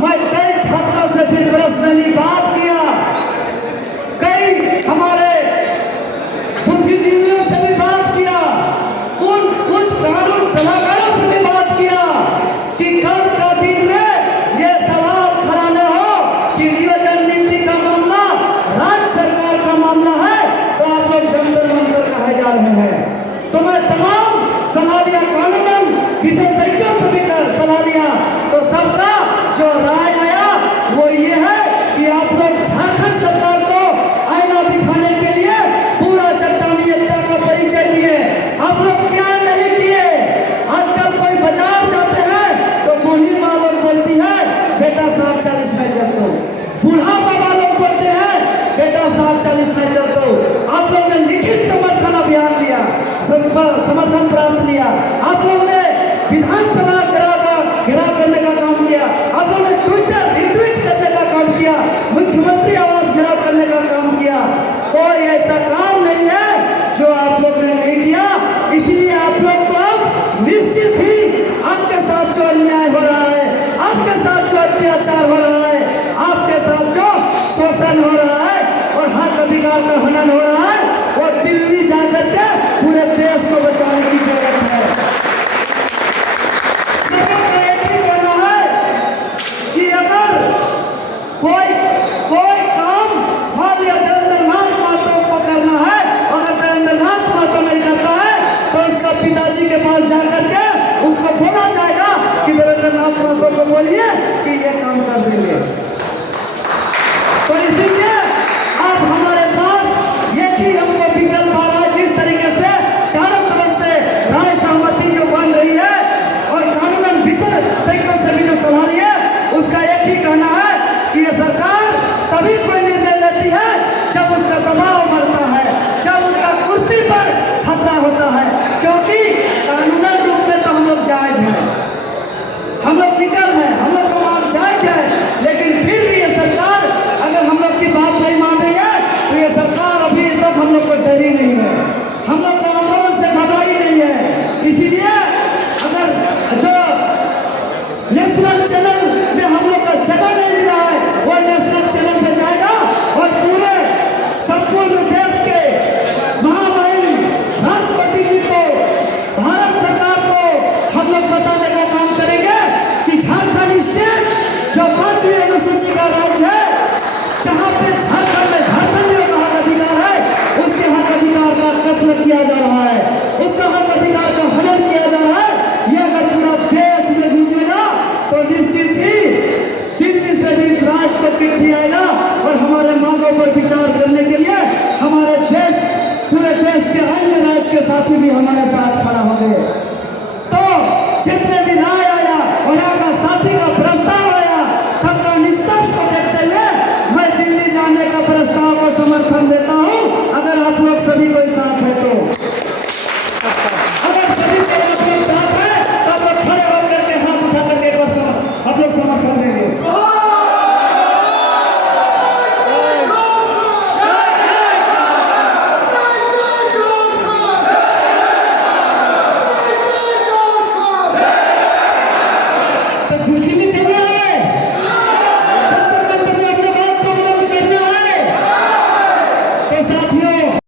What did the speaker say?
मैं कई छात्रों से फिर पर्सनली बात किया, कई हमारे बुद्धिजीवियों से भी बात किया, कुछ कानून सलाहकारों से भी बात किया कि कल का दिन में ये सवाल खड़ा न हो कि नियोजन नीति का मामला राज्य सरकार का मामला है तो आप लोग जंतर मंतर कहे जा रहे हैं। तो मैं तमाम सलाह लिया, कानूनन विशेषज्ञों से भी सलाह लिया, तो सबका जो राय आया वो ये है कि आप लोग झारखंड सरकार को आईना दिखाने के लिए पूरा चट्टानियता का परिचय दिए। आप लोग क्या नहीं किए। आजकल कोई बाजार जाते हैं तो बूढ़ी माँ लोग बोलती है बेटा साहब 40 नहीं चल दो, बूढ़ा बाबा लोग बोलते हैं बेटा साहब 40 नहीं चल दो। आप लोग ने लिखित समर्थन अभियान लिया, समर्थन प्राप्त लिया, आप लोग ने विधानसभा घेराव करने का काम किया, आप लोगों ने ट्विटर रिट्वीट करने का काम किया, मुख्यमंत्री आवास घेराव करने का काम किया। कोई ऐसा काम नहीं है जो आप लोग ने नहीं किया। इसलिए आप लोग को अब निश्चित ही आपके साथ जो अन्याय हो रहा है, आपके साथ जो अत्याचार हो रहा है, आपके साथ जो शोषण हो रहा है और हक अधिकार का हनन हो रहा है, वो दिल्ली जाकर के पूरे देश को बचाने की जरूरत है। कोई काम मान लिया देवेंद्रनाथ महतो को करना है, अगर देवेंद्रनाथ महतो नहीं करता है तो उसका पिताजी के पास जाकर के उसको बोला जाएगा कि देवेंद्रनाथ महतो को बोलिए कि ये काम कर देंगे। तो इसीलिए अब हमारे पास ये ही हमको विकल्प आ रहा है। जिस तरीके से चारों तरफ से राय सहमति जो बन रही है और कानूनन विशेषज्ञों से भी जो सलाह ली है, उसका एक ही कहना है कि ये सरकार तभी कोई निर्णय लेती है जब उसका दबाव बढ़ता है, जब उसका कुर्सी पर खतरा होता है। क्योंकि कानूनन रूप में तो हम लोग जायज हैं, हम लोग लीगल हैं, हम लोग का मांग जायज है, लेकिन फिर भी ये सरकार अगर हम लोग की बात नहीं मान रही है तो ये सरकार अभी तक हम लोग को डरी नहीं है, हम लोग को आंदोलन से घबराई नहीं है। इसीलिए अगर जो नेशनल चैनल में हम लोग का जगह नहीं मिला है, वो नेशनल चैनल पे जाएगा और पूरे संपूर्ण देश के महामहिम राष्ट्रपति जी को, भारत सरकार को हम लोग बताने का काम करेंगे कि झारखंड स्टेट जो 5वीं अनुसूची का राज्य है, जहां पे झारखंड में झारखंडियों का हक अधिकार है, उसके हक अधिकार का कत्ल किया जा रहा है, उसका हक अधिकार का हनन किया जा रहा है। ये अगर पूरा देश में गूंजेगा तो निश्चित ही दिल्ली से भी इस राज्य को चिट्ठी आएगा और हमारे मांगों पर विचार करने के लिए हमारे देश, पूरे देश के अन्य राज्य के साथी भी हमारे साथ खड़ा होंगे। तो जितने भी राय आया और यहाँ का साथी का प्रस्ताव आया, सबका निष्कर्ष को देखते हुए मैं दिल्ली जाने का प्रस्ताव को समर्थन देता हूँ। अगर आप लोग सभी कोई साथ है तो, अगर सभी कोई आप लोग साथ है तो आप लोग खड़े होकर के हाथ उठा करके आप लोग समर्थन देंगे।